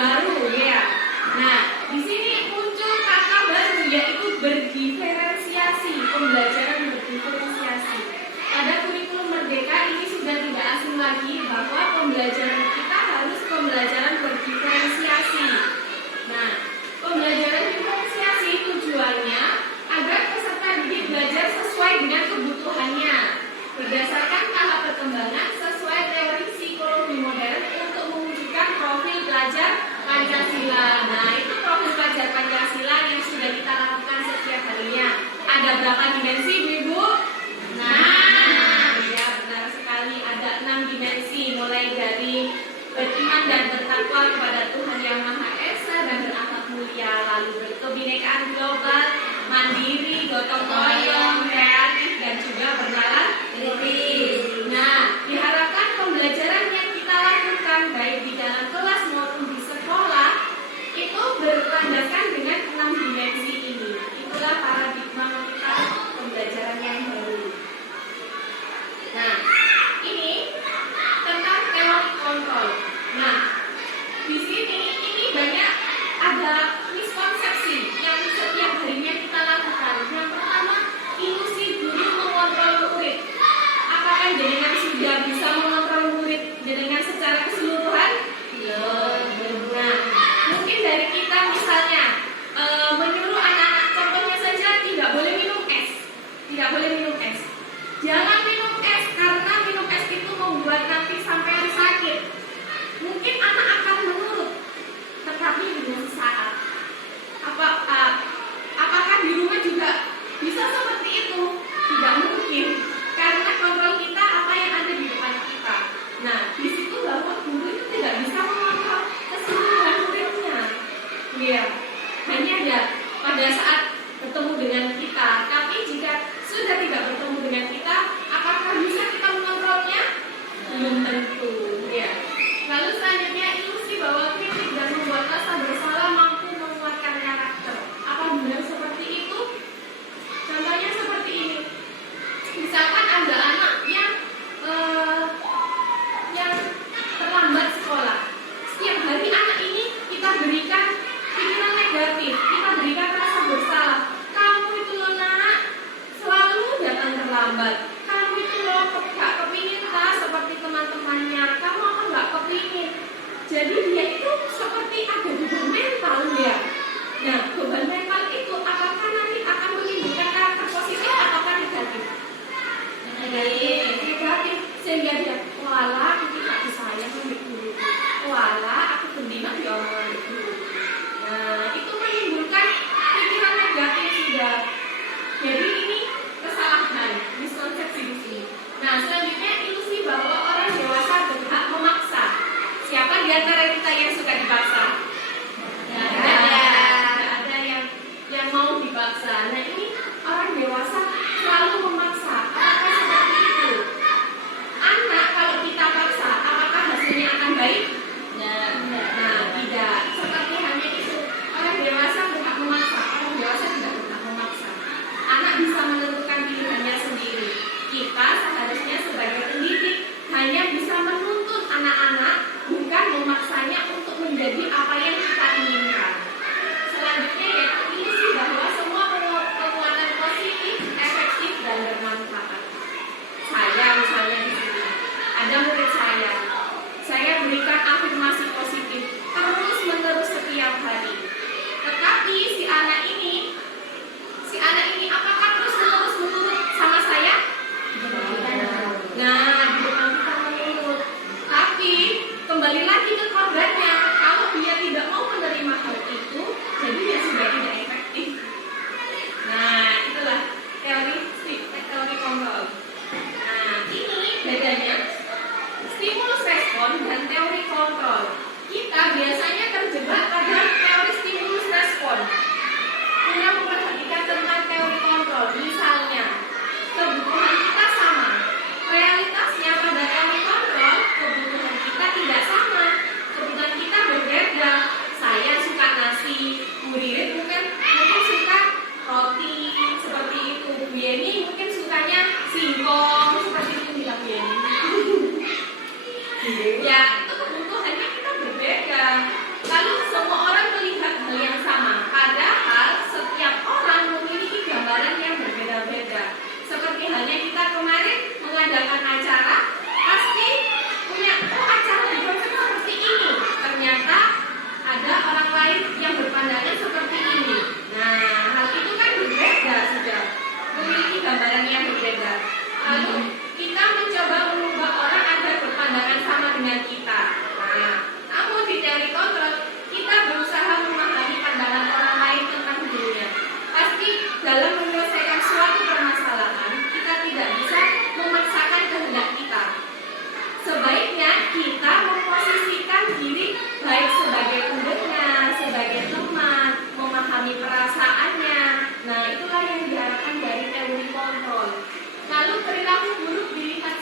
baru ya. Nah, di sini muncul kata baru yaitu berdiferensiasi, pembelajaran berdiferensiasi. Pada kurikulum Merdeka ini sudah tidak asing lagi bahwa pembelajaran kita harus pembelajaran berdiferensiasi. Nah, pembelajaran diferensiasi tujuannya agar peserta didik belajar sesuai dengan kebutuhannya, berdasarkan tahap perkembangan sesuai teori psikologi modern untuk mewujudkan profil pelajar Pancasila. Nah, itu profil pelajar Pancasila yang sudah kita lakukan setiap harinya. Ada berapa dimensi, Ibu? Nah, ya benar sekali. Ada 6 dimensi, mulai dari beriman dan bertakwa kepada Tuhan Yang Maha Esa dan berakhlak mulia, lalu berkebinekaan global, mandiri, gotong royong, kreatif, dan juga bernalar kritis. Nah, diharapkan pembelajaran yang kita lakukan baik di dalam kelas maupun di sekolah itu berlandaskan dengan 6 dimensi ini. Itulah paradigma kita pembelajaran yang baru. Nah, ini tentang teori kontrol. Nah, di sini ini banyak ada miskonsepsi yang setiap harinya kita lakukan. Yang pertama, ilusi guru mengontrol murid. Apakah jenengan sudah bisa mengontrol murid jenengan secara keseluruhan? Belum. Nah, mungkin dari kita misalnya menyuruh anak-anak, contohnya saja tidak boleh minum es. Tidak boleh minum es. Jangan minum es karena minum es itu membuat nanti sampai sakit. Mungkin anak akan menurut, tetapi dengan sesaat. Apakah di rumah juga bisa seperti itu? Tidak mungkin, karena kontrol kita apa yang ada di depan kita. Nah, di situ bahwa guru itu tidak bisa mengontrol keseluruhan muridnya. Iya, hanya ada pada saat bertemu dengan kita. Tapi jika sudah tidak bertemu dengan kita, apakah bisa kita mengontrolnya? Belum tentu. Ya. Lalu selanjutnya ilusi bahwa kritik dan membuat rasa bersalah mampu menguatkan karakter. Apa benar seperti itu? Contohnya seperti ini. Misalkan ada anak yang terlambat sekolah. Setiap hari anak ini kita berikan pikiran negatif, kita berikan rasa bersalah. Kamu itu loh nak, selalu datang terlambat. Kamu itu loh gak kepingin seperti teman-temannya. Kamu apa gak kepingin? Jadi dia itu seperti ada beban mental ya. Nah, beban mental itu apakah nanti akan menimbulkan karakter positif atau negatif? Negatif. Sehingga dia, walah aku tidak disayang sama guru. Walah aku bendina diomongin guru. Nah, itu menimbulkan pikiran negatif sudah. Jadi ini kesalahan, miskonsepsi di sini. Nah, selanjutnya ilusi bahwa orang dewasa berhak memaksa. Siapa di antara kita yang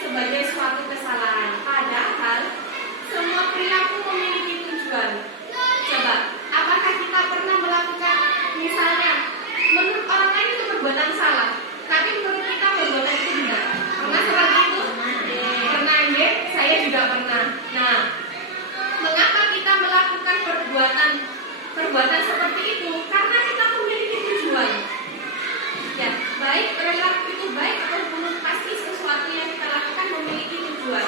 sebagai suatu kesalahan. Padahal semua perilaku memiliki tujuan. Coba, apakah kita pernah melakukan, misalnya menurut orang lain itu perbuatan salah, tapi menurut kita perbuatan itu benar? Pernah seperti itu? Pernah ya? Saya juga pernah. Nah, mengapa kita melakukan perbuatan seperti itu? Karena kita memiliki tujuan. Ya, baik perilaku itu baik atau buruk, pasti sesuatu yang kita lakukan memiliki tujuan.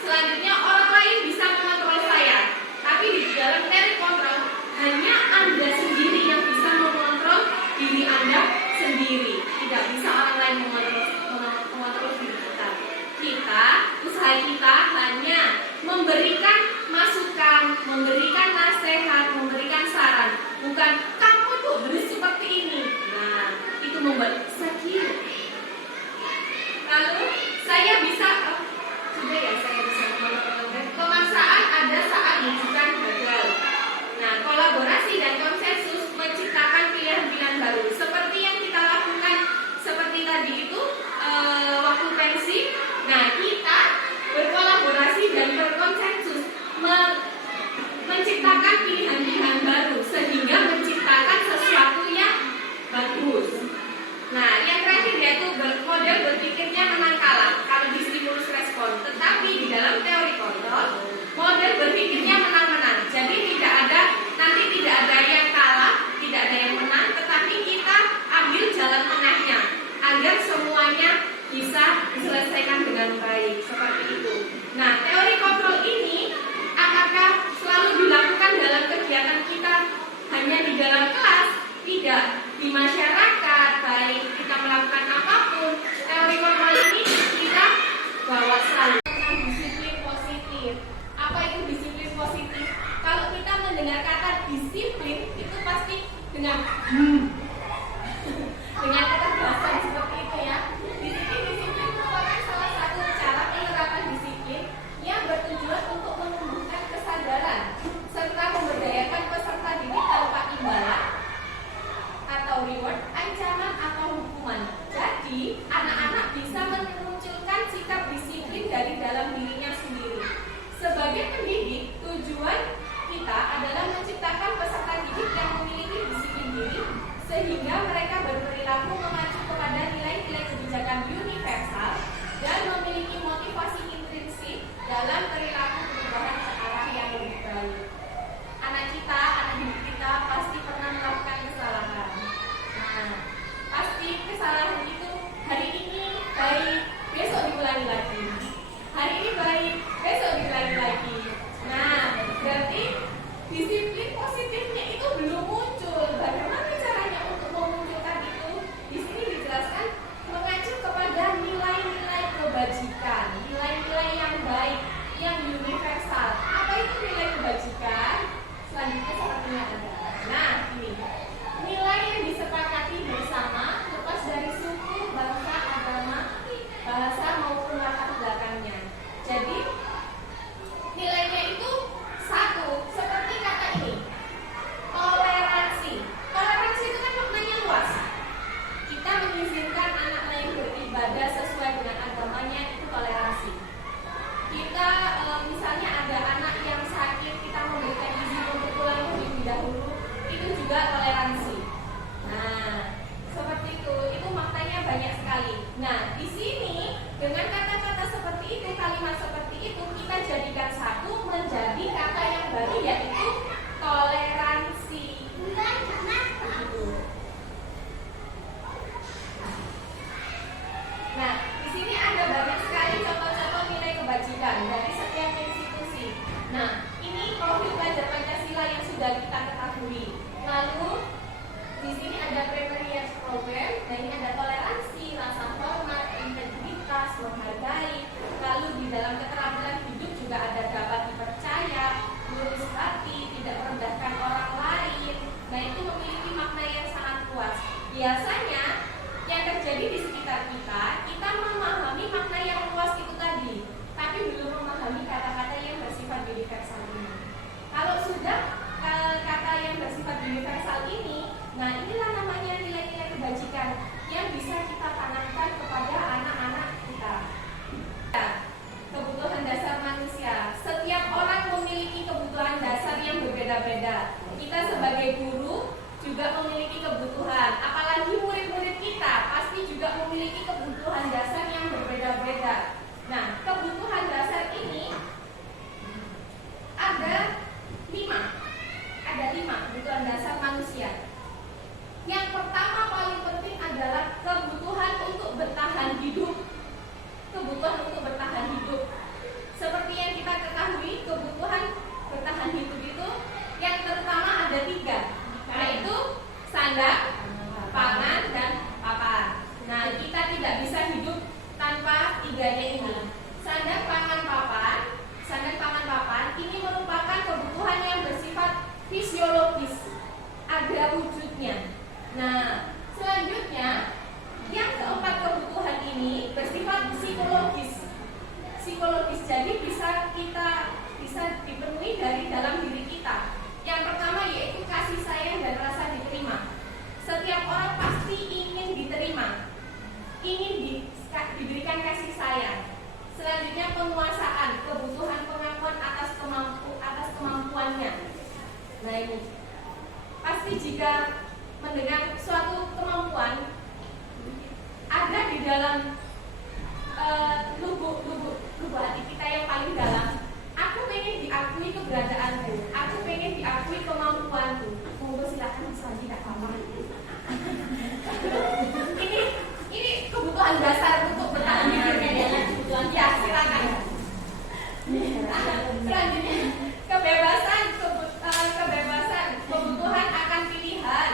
Selanjutnya, orang lain bisa mengontrol saya, tapi di dalam teori kontrol hanya Anda sendiri yang bisa mengontrol diri Anda sendiri. Tidak bisa orang lain mengontrol diri kita. Usaha kita hanya memberikan masukan, memberikan nasihat, memberikan saran, bukan kamu tuh harus seperti ini. Nah, itu membuat sakit. Lalu saya bisa pemaksaan ada saat rujukan gagal. Nah, kolaborasi dan konsensus menciptakan pilihan-pilihan baru. Seperti yang kita lakukan seperti tadi itu waktu pensi. Nah, kita berkolaborasi dan berkonsensus menciptakan pilihan-pilihan baru sehingga menciptakan sesuatu yang bagus. Nah, yang terakhir yaitu model berpikirnya menang kalah kalau di stimulus respon. Tetapi di dalam teori kontrol, model berpikirnya menang-menang. Jadi tidak ada yang kalah, tidak ada yang menang, tetapi kita ambil jalan tengahnya agar semuanya bisa diselesaikan dengan baik, seperti itu. Nah, teori kontrol ini apakah selalu dilakukan dalam kegiatan kita hanya di dalam kelas? Tidak, di masyarakat, baik kita melakukan apapun, teori kontrol ini kita bawa selalu tentang disiplin positif. Apa itu disiplin positif? Kalau kita mendengar kata disiplin, itu pasti dengan ketegasan seperti itu ya. Di sini disiplin merupakan salah satu cara penerapan disiplin yang bertujuan untuk menumbuhkan kesadaran serta memberdayakan peserta didik tanpa imbalan atau reward, ancaman atau hukuman. Jadi, anak-anak bisa memunculkan sikap disiplin dari dalam dirinya sendiri. Sebagai pendidik, tujuan kita adalah menciptakan peserta didik yang memiliki disiplin diri sehingga mereka berperilaku mengacu kepada nilai-nilai kebijakan universal dan memiliki motivasi intrinsik dalam perilaku perubahan ke arah yang lebih baik. Anak didik kita pasti pernah melakukan kesalahan. Nah, pasti kesalahan itu hari ini baik, besok diulangi lagi. Hari ini baik, besok diulangi lagi. Nah, berarti disiplin positifnya itu belum muncul. Bagaimana caranya untuk memunculkan itu? Di sini dijelaskan mengacu kepada nilai-nilai kebajikan, nilai-nilai yang baik, yang universal. Apa itu nilai kebajikan? Selanjutnya sepertinya ada. Nah, ini nilai yang disepakati bersama lepas dari suku, bangsa, agama, bahasa maupun latar belakangnya. Jadi nilainya itu satu, seperti kata ini, toleransi. Toleransi itu kan maknanya luas. Kita mengizinkan anak lain beribadah sesuai dengan agamanya, itu toleransi. Kita misalnya ada anak yang sakit, kita memberikan izin untuk pulang lebih dahulu, itu juga toleransi. Nah, seperti itu maknanya banyak sekali. Nah, di sini dengan kata-kata seperti itu, kalimat seperti itu, kita jadikan satu menjadi kata yang baru, yaitu toleransi. Nah, di sini ada banyak sekali contoh-contoh nilai kebajikan dari setiap institusi. Nah, ini profil pelajar Pancasila yang sudah kita ketahui. Lalu di sini ada preference program, nah ini ada toleransi, rasa hormat, integritas, menghargai. Lalu di dalam keterampilan hidup juga ada dapat dipercaya, lurus hati, tidak merendahkan orang lain. Nah, itu memiliki makna yang sangat luas. Biasanya yang terjadi di sekitar kita memahami makna yang luas itu tadi, tapi belum memahami kata-kata yang bersifat universal ini. Kalau sudah kata yang bersifat universal ini, nah inilah namanya nilai-nilai kebajikan yang bisa kita tanamkan kepada anak-anak kita. Kita sebagai guru juga memiliki kebutuhan. Apalagi murid-murid kita pasti juga memiliki kebutuhan dasar yang berbeda-beda. Nah, kebutuhan dasar ini ada 5 kebutuhan dasar manusia. Yang pertama paling penting adalah kebutuhan untuk bertahan hidup. Kebutuhan untuk bertahan hidup. Seperti yang kita ketahui, kebutuhan bertahan hidup itu yang terutama ada 3, yaitu sandang, pangan, dan papan. Nah, kita tidak bisa hidup tanpa 3-nya ini. Sandang, pangan, papan. Sandang, pangan, papan ini merupakan kebutuhan yang bersifat fisiologis, ada wujudnya. Nah, selanjutnya yang keempat kebutuhan ini bersifat psikologis. Jadi bisa dipenuhi dari dalam diri kita. Yang pertama yaitu kasih sayang dan rasa diterima. Setiap orang pasti ingin diterima, ingin diberikan kasih sayang. Selanjutnya penguasaan, kebutuhan pengakuan atas kemampuannya. Nah, ini pasti jika mendengar suatu kemampuan ada di dalam lubuk hati kita yang paling dalam. Aku pengen diakui keberadaanku, aku pengen diakui kemampuanku. Monggo silakan bisa tidak apa-apa. ini kebutuhan dasar untuk bertahan hidup. Ya, silakan. Selanjutnya kebebasan, kebutuhan akan pilihan.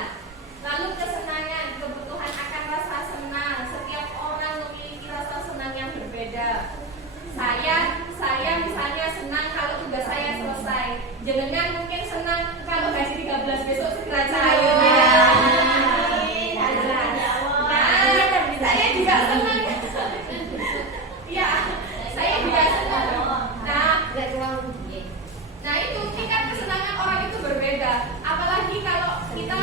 Lalu kesenangan, kebutuhan akan rasa senang. Setiap orang memiliki rasa senang yang berbeda. Saya misalnya senang kalau tugas saya selesai. Jenengan mungkin senang kalau gaji 13 besok segera cair. Saya juga senang. Ya, saya juga senang. Nah itu tingkat kesenangan orang itu berbeda. Apalagi kalau kita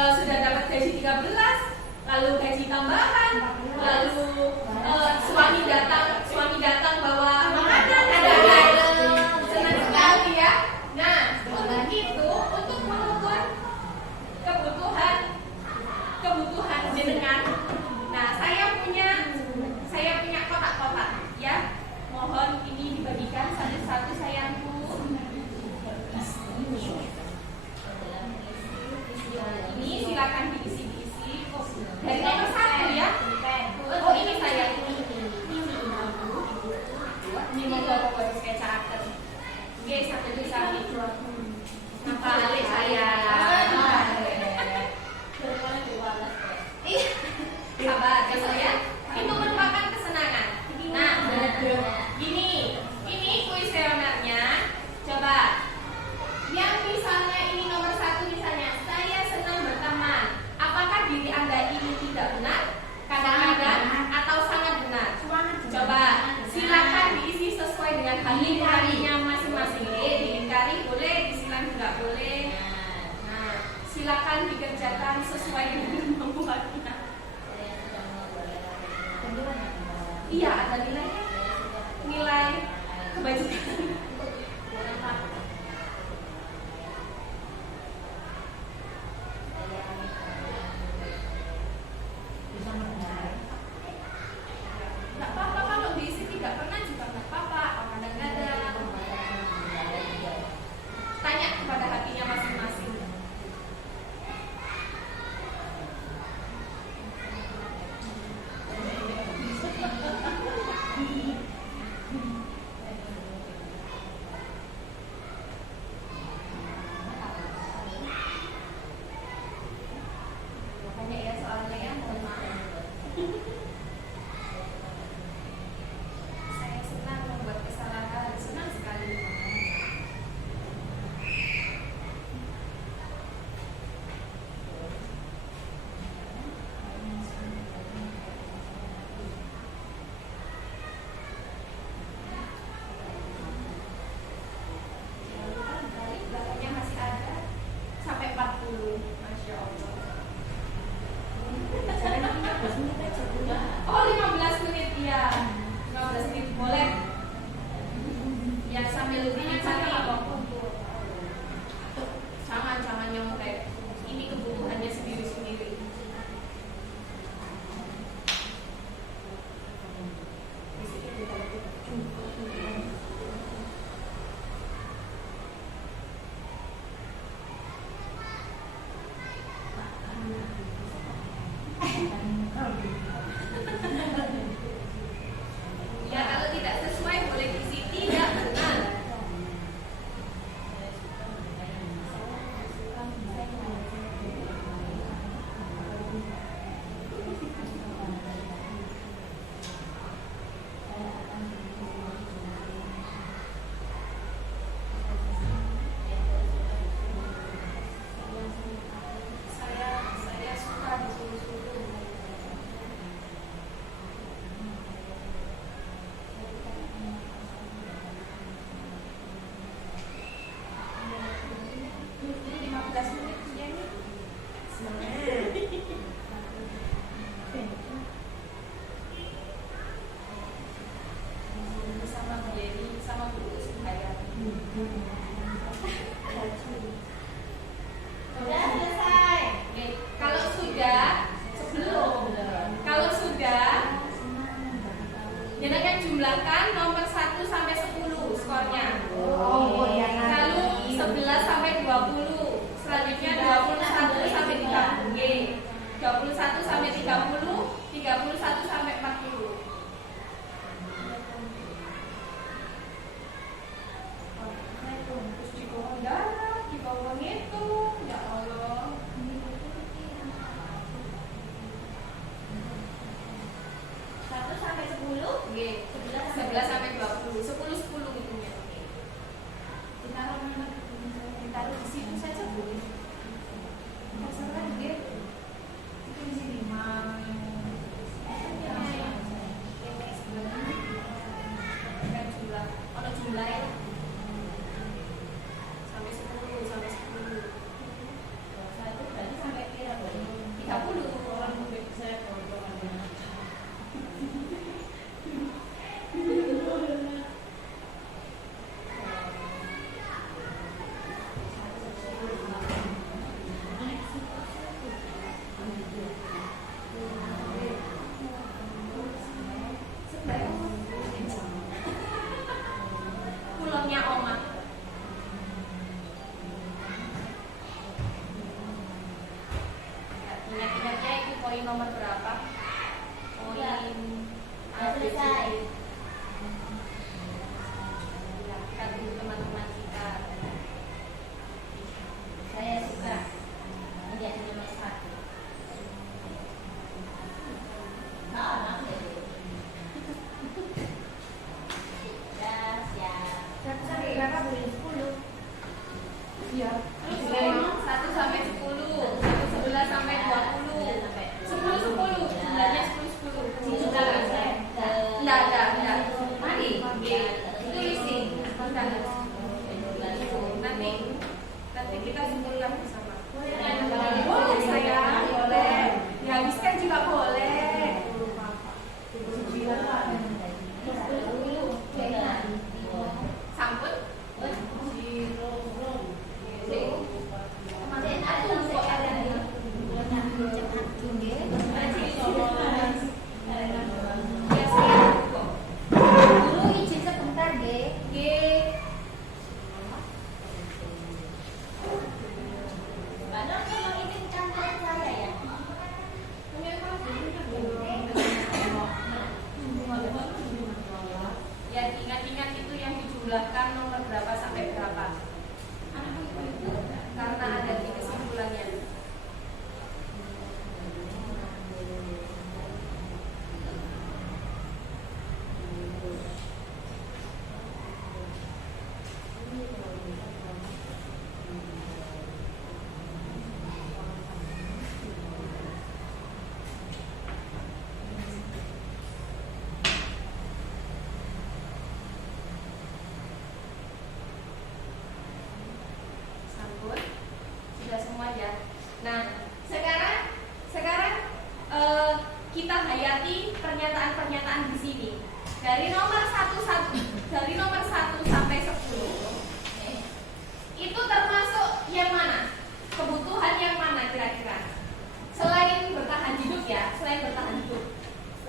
sudah dapat gaji 13, lalu gaji tambahan, lalu suami datang bawa makanan, senang sekali ya. Nah, untuk mengukur kebutuhan jenengan. Nah, saya punya kotak-kotak ya. Mohon ini dibagikan satu-satu sayangku. Ini silakan diisi. Dari nomor 1 ya. Oh, ini saya. Ini mau bawa kayak caker. Oke, sampai di sana. Nampak alik saya. Sabar besok ya. Itu merupakan kesenangan. Nah, ini kuesionernya. Coba. Yang misalnya ini nomor 1 misalnya, saya senang berteman. Apakah diri Anda ini tidak benar? Kadang-kadang atau sangat benar? Coba silakan diisi sesuai dengan hati-hatinya masing-masing. Diingkari boleh, disilang juga boleh. Nah, silakan dikerjakan sesuai dengan kemampuannya. Iya, ada nilai kebajikan. Nggak apa-apa kalau diisi tidak pernah juga nggak apa-apa. Kadang-kadang tanya kepada hatinya masing-masing. sampai 20. Selanjutnya 21 sampai 30. 21 sampai 30, 31 sampai 40. Terus di bawah darah, di bawah ngitung, ya Allah. 1 sampai 10, 11 sampai 20, 10 hitungnya. Ditaruh di situ saja boleh. Terserah dia. Itu di sini mau. Jumlah, kalau jumlah ya sampai 10, sampai 10. Satu berarti sampai kira 30 orang saya pulangnya oma. Ingat-ingatnya itu poin nomor berapa? Poin selesai. Kita dulu teman-teman kita. Saya suka menjadi nomor 1. Sampai berapa boleh 10? Iya. 1 sampai 10, 11 sampai 20, 10 10, jumlahnya 10 10. Enggak. Mari, tulisin. Nanti kita simpulkan bersama. Boleh sayang, boleh. Dihabiskan juga boleh. Sampun? Guru izin sebentar, Nggih. Padahal memang ini campuran saya ya. Ya, ingat-ingat itu yang dijumlahkan nomor berapa sampai berapa. Karena ada di kesimpulannya. Sampun? Sudah semua ya. Nah, sekarang kita hayati pernyataan-pernyataan di sini. Dari nomor 1 sampai 10. Itu termasuk yang mana? Kebutuhan yang mana kira-kira? Selain bertahan hidup ya,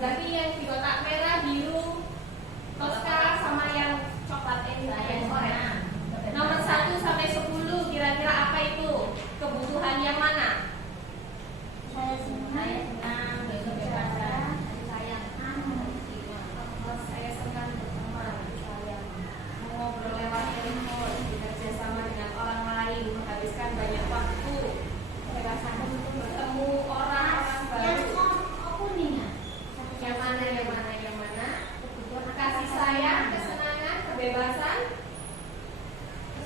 Berarti yang di kotak merah, biru, toska sama yang coklat ini, yang oranye. Nomor 1 sampai 10 kira-kira apa itu? Kebutuhan yang mana? Saya senang berkebebasan, sayang Saya senang berteman, sayang mengobrol lewat telepon, bekerja sama dengan orang lain, menghabiskan banyak waktu, kebebasan untuk bertemu orang baru. Yang mana? Kasih sayang, kesenangan, kebebasan.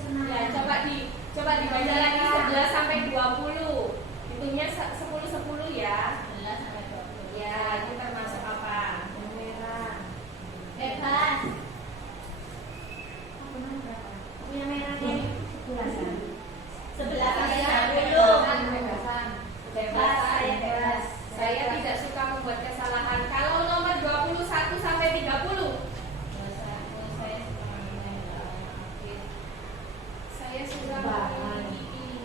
Ya, coba dibaca lagi 11 sampai 20. Hitungnya 10 ya. 11 sampai 20. Ya, itu termasuk apa? Yang merah. Bebas. Aku yang merah nih. 11 sampai 20. Kebebasan. Bebas, saya bebas. Saya tidak suka membuat kesalahan. Kalau nomor 21 sampai 30. Saya suka memiliki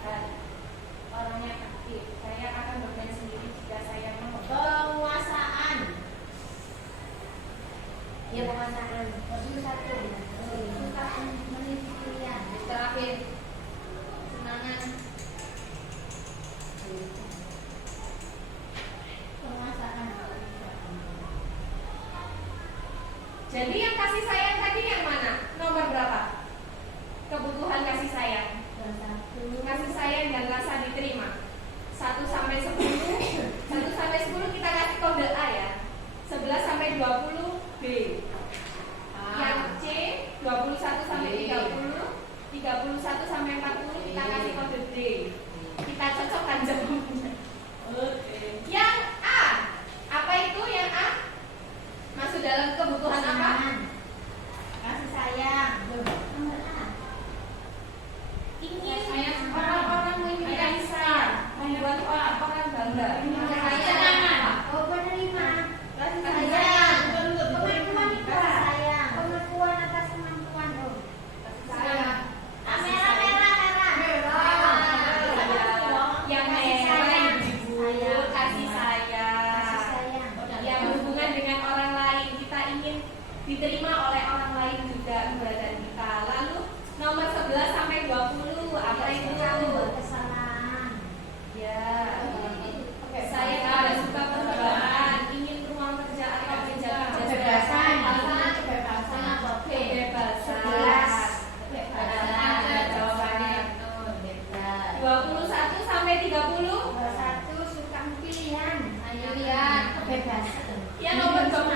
30. 21 suka pilihan. Ayo lihat kebebasan. Ya nomor 21.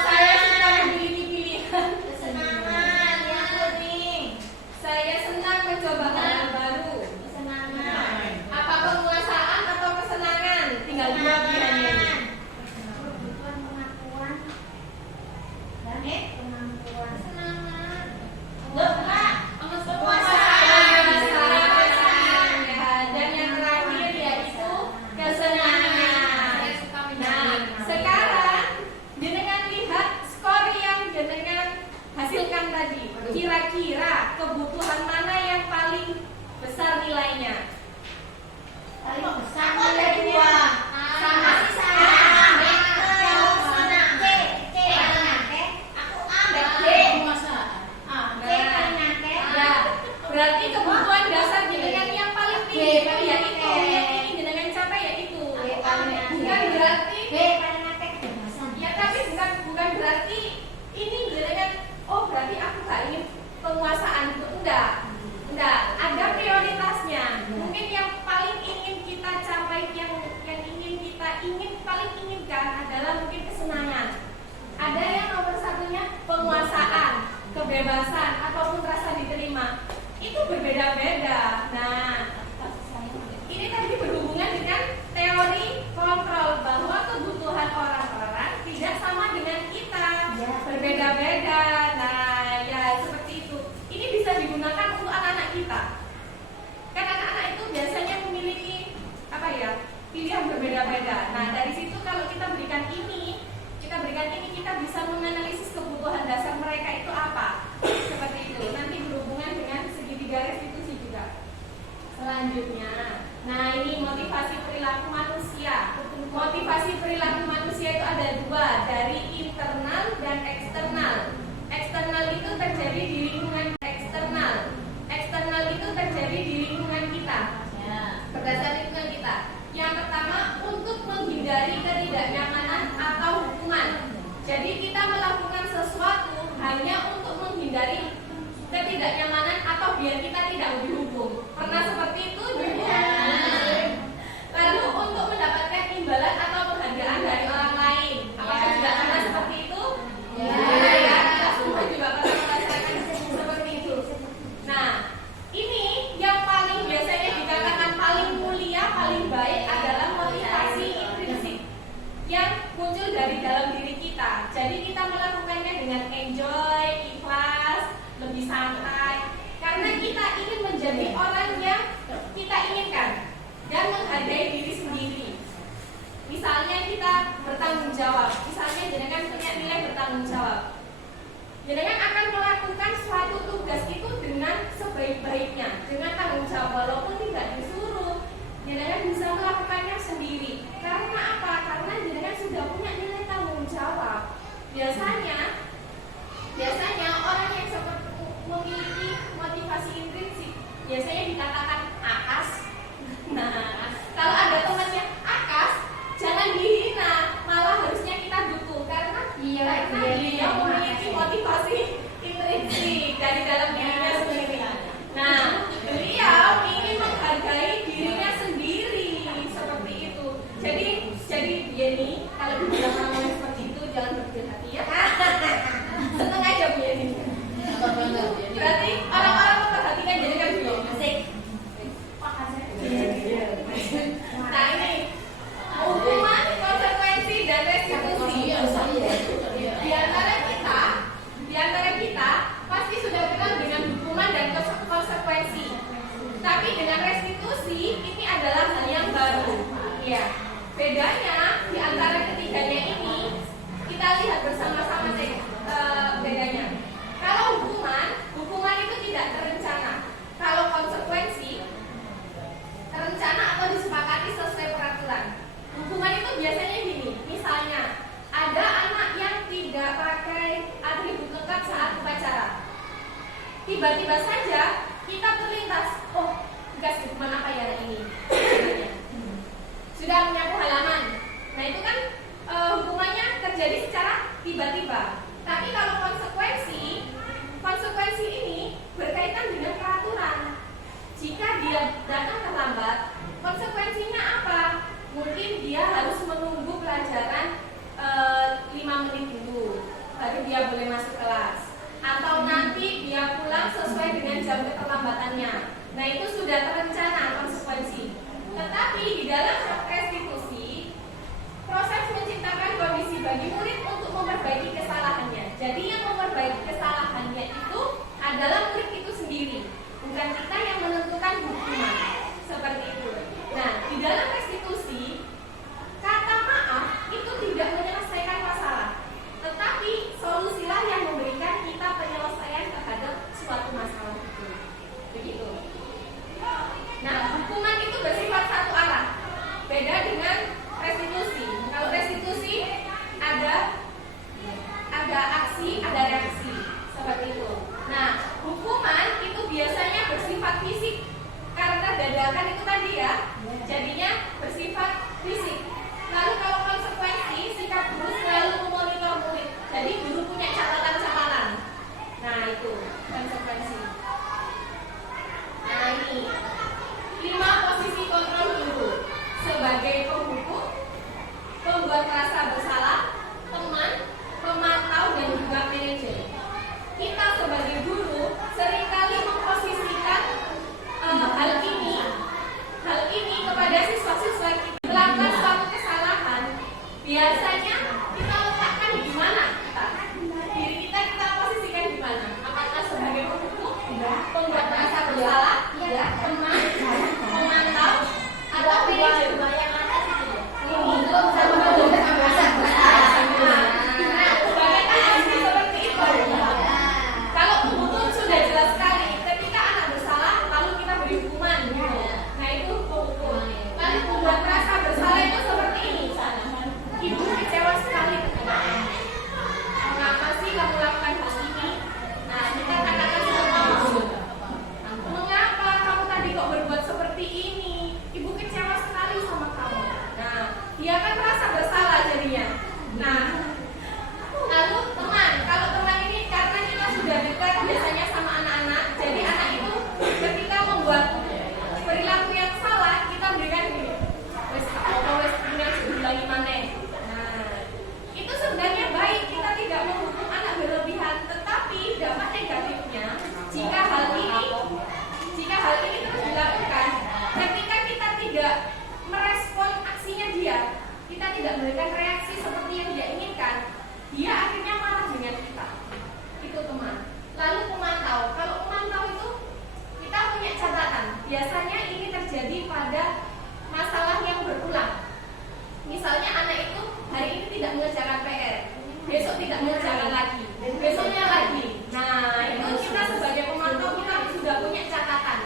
Saya suka memiliki pilihan. Kesenangan yang kuning. Saya senang mencoba hal baru. Kesenangan. Apa penguasaan atau kesenangan? Tinggal dua pilihannya. Kebutuhan pengakuan dan pengakuan. Kesenangan. Enggak. Penguasaan. Dan yang terakhir yaitu kesenangan. Nah, sekarang jenengan lihat skor yang jenengan hasilkan tadi. Kira-kira kebutuhan mana yang paling besar nilainya? Paling besar nilainya. Sama. Berarti kebutuhan dasar jenengan yang paling tinggi itu yaitu yang ingin jenengan capai yaitu. Bukan berarti ya, tapi bukan berarti ini jenengan berarti aku gak ingin penguasaan itu. Enggak, ada prioritasnya. Mungkin yang paling ingin kita capai, yang paling inginkan adalah mungkin kesenangan. Ada yang nomor satunya penguasaan, kebebasan ataupun rasa diterima. Itu berbeda-beda. Nah, ini tadi berhubungan dengan teori kontrol bahwa kebutuhan orang-orang tidak sama dengan kita, berbeda-beda. Nah, ya seperti itu. Ini bisa digunakan untuk anak-anak kita. Kan anak-anak itu biasanya memiliki pilihan berbeda-beda. Nah, dari situ kalau kita berikan ini, kita bisa menganalisis kebutuhan dasar mereka itu apa. Seperti itu. Nanti berhubungan dengan segitiga restitusi juga. Selanjutnya, nah ini motivasi perilaku manusia. Motivasi perilaku manusia itu ada dua, dari internal dan eksternal. Eksternal itu terjadi di lingkungan eksternal. Eksternal itu terjadi di lingkungan kita. Berdasar lingkungan kita. Yang pertama, untuk menghindari ketidaknyamanan atau hukuman. Jadi kita melakukan sesuatu hanya untuk menghindari ketidaknyamanan atau biar kita tidak dihukum. Pernah seperti itu? Lalu untuk mendapatkan imbalan atau penghargaan dari orang lain. Apakah juga pernah seperti itu? Ya, kita semua juga pernah merasakan seperti itu. Nah, ini yang paling biasanya dikatakan paling mulia, paling baik adalah motivasi intrinsik yang muncul dari dalam diri kita. Jadi kita melakukannya dengan enjoy, ikhlas, lebih santai, karena kita ingin menjadi orang yang kita inginkan dan menghargai diri sendiri. Misalnya kita bertanggung jawab, misalnya jenengan punya nilai bertanggung jawab, jenengan akan melakukan suatu tugas itu dengan sebaik-baiknya, dengan tanggung jawab, walaupun tidak disuruh, jenengan bisa melakukannya sendiri. Karena apa? Karena jenengan sudah punya nilai tanggung jawab. Biasanya orang yang seperti memiliki motivasi intrinsik biasanya dikatakan akas. Nah, kalau ada temannya akas, jangan dihina, malah harusnya kita dukung karena dia memiliki motivasi intrinsik dari dalam dirinya sendiri. Nah, beliau ingin menghargai dirinya sendiri seperti itu. Jadi dia nih kalau dibilang orang seperti itu jangan berkecil hati ya. Seneng aja Bu Yeni. Berarti orang-orang memperhatikan jadi kan Bu Yeni. Asik. Nah ini hukuman, konsekuensi dan restitusi. Di antara kita pasti sudah kenal dengan hukuman dan konsekuensi. Tapi dengan restitusi ini adalah hal yang baru. Ya. Bedanya di antara ketiganya ini kita lihat bersama-sama bedanya. Kalau hukuman itu tidak terencana. Kalau konsekuensi terencana atau disepakati sesuai peraturan. Hukuman itu biasanya gini, misalnya ada anak yang tidak pakai atribut lengkap saat upacara. Tiba-tiba saja kita terlintas, dikasih hukuman apa ya ini? Sudah menyapu halaman. Nah itu kan hukumannya terjadi secara tiba-tiba. Tapi kalau konsekuensi ini berkaitan dengan peraturan. Jika dia datang terlambat, Konsekuensinya apa? Mungkin dia harus menunggu pelajaran 5 menit dulu, baru dia boleh masuk kelas. Atau nanti dia pulang sesuai dengan jam keterlambatannya. Nah, itu sudah terencana konsekuensi. Tetapi di dalam restitusi, proses menciptakan kondisi bagi murid untuk memperbaiki kesalahannya. Jadi yang memperbaiki kesalahannya itu adalah murid itu sendiri, bukan kita yang menentukan hukuman. Seperti itu. Nah, di dalam restitusi, kata maaf itu tidak menyelesaikan masalah, tetapi solusilah yang memberikan kita penyelesaian terhadap suatu masalah itu. Begitu. Nah, hukuman itu bersifat satu arah. Beda dengan restitusi. Kalau restitusi ada aksi, ada reaksi. Seperti itu. Nah, hukuman itu biasanya bersifat fisik. Karena dadakan itu tadi ya, jadinya bersifat fisik. Lalu kalau konsekuensi, sikap guru selalu memonitor murid. Jadi guru punya catatan-catatan. Nah, itu konsekuensi. Nah, ini 5 posisi kontrol guru sebagai penghukum, pembuat rasa bersalah, teman, pemantau, dan juga manajer. Kita sebagai guru seringkali memposisikan hal ini kepada siswa-siswa kita. Melakukan suatu kesalahan, biasanya kita letakkan di mana? Diri kita posisikan di mana? Apakah sebagai penghukum, pembuat rasa bersalah, teman, pemantau, atau manajer? Yang atas itu ya. Sebagai posisi seperti itu. Kalau penghukum sudah jelas sekali, ketika anak bersalah lalu kita beri hukuman. Nah, itu penghukum. Lalu pembuat rasa bersalah itu seperti ini. Ibu kecewa sekali. Mengapa sih kamu lakukan hal ini? Nah, kita katakan seperti itu. Mengapa kamu tadi kok berbuat seperti ini? Ibu kecewa sekali sama kamu. Nah, dia kan merasa bersalah jadinya. Nah, lalu teman, kalau teman ini karena kita sudah dekat biasanya sama anak-anak, jadi anak itu ketika membuat perilaku yang salah, kita berikan gini, wes punya diulangi maneh. Nah, itu sebenarnya baik, kita tidak menghukum anak berlebihan, tetapi dampak negatifnya jika hal ini terus dilakukan, ketika kita tidak merespon aksinya dia, kita tidak memberikan reaksi seperti yang dia inginkan, dia akhirnya marah dengan kita. Itu teman. Lalu pemantau. Kalau pemantau itu kita punya catatan. Biasanya ini terjadi pada masalah yang berulang. Misalnya anak itu hari ini tidak mengerjakan PR, besok tidak mengerjakan lagi, besoknya lagi. Nah, itu kita sebagai pemantau kita sudah punya catatan.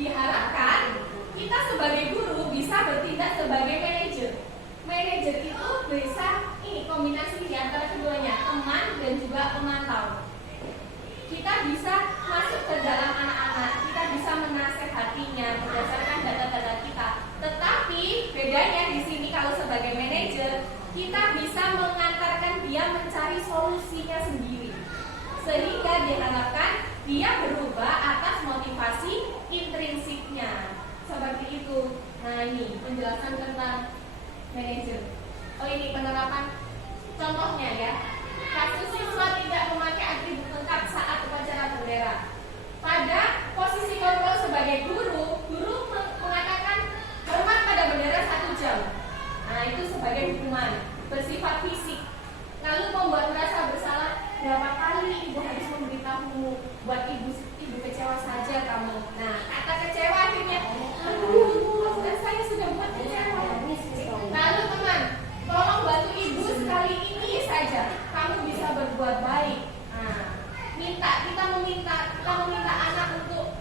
Diharapkan kita sebagai guru bisa bertindak sebagai manajer. Manajer itu bisa kombinasi di antara keduanya, teman dan juga pemantau. Kita bisa masuk ke dalam anak-anak, kita bisa menasehatinya berdasarkan data-data kita. Tetapi bedanya di sini kalau sebagai manajer, kita bisa mengantarkan dia mencari solusinya sendiri. Sehingga diharapkan dia berubah atas motivasi intrinsiknya. Seperti itu. Nah, ini penjelasan tentang manajer. Oh, ini penerapan contohnya ya. Kasus siswa tidak memakai atribut lengkap saat upacara bendera. Pada posisi kontrol sebagai guru mengatakan hormat pada bendera 1 jam. Nah, itu sebagai hukuman bersifat fisik. Lalu membuat merasa bersalah, berapa kali ibu harus memberitahumu, buat ibu kecewa saja kamu. Nah, kata kecewa akhirnya, aduh, saya sudah buat kecewa. Lalu teman, tolong bantu ibu sekali ini saja, kamu bisa berbuat baik. Nah, kita meminta anak untuk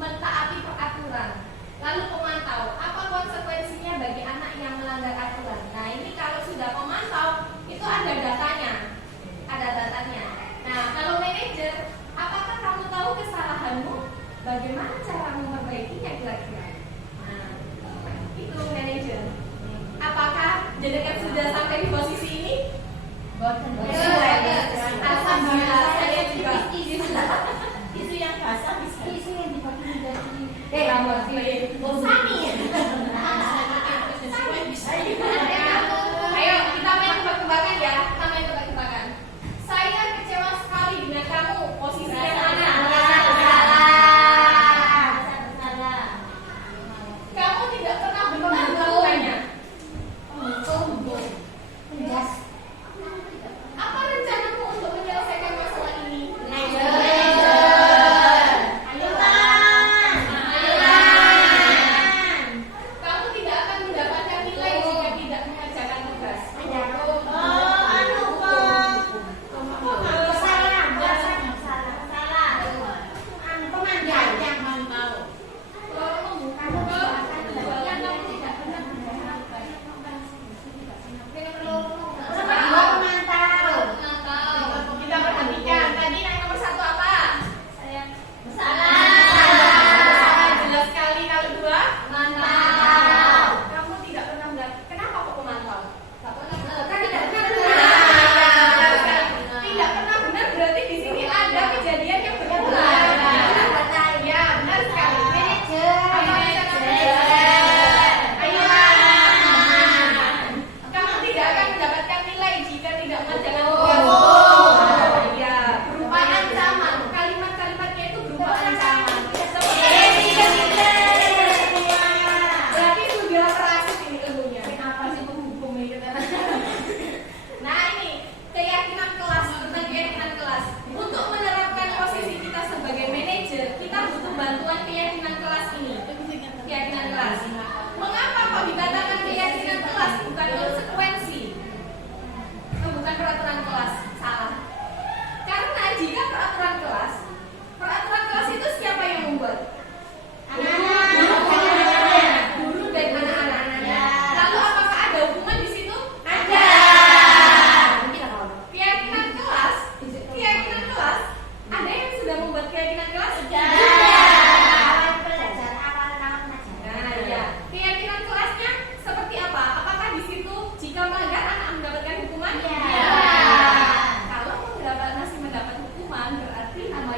mentaati peraturan. Lalu pemantau, apa konsekuensinya bagi anak yang melanggar aturan? Nah, ini kalau sudah pemantau itu ada datanya. Nah, kalau manajer, apakah kamu tahu kesalahanmu? Bagaimana cara memperbaikinya kira-kira? Nah, itu manajer. Apakah jenengan sudah sampai di posisi ini? Alhamdulillah, saya juga. Isu yang basah bisa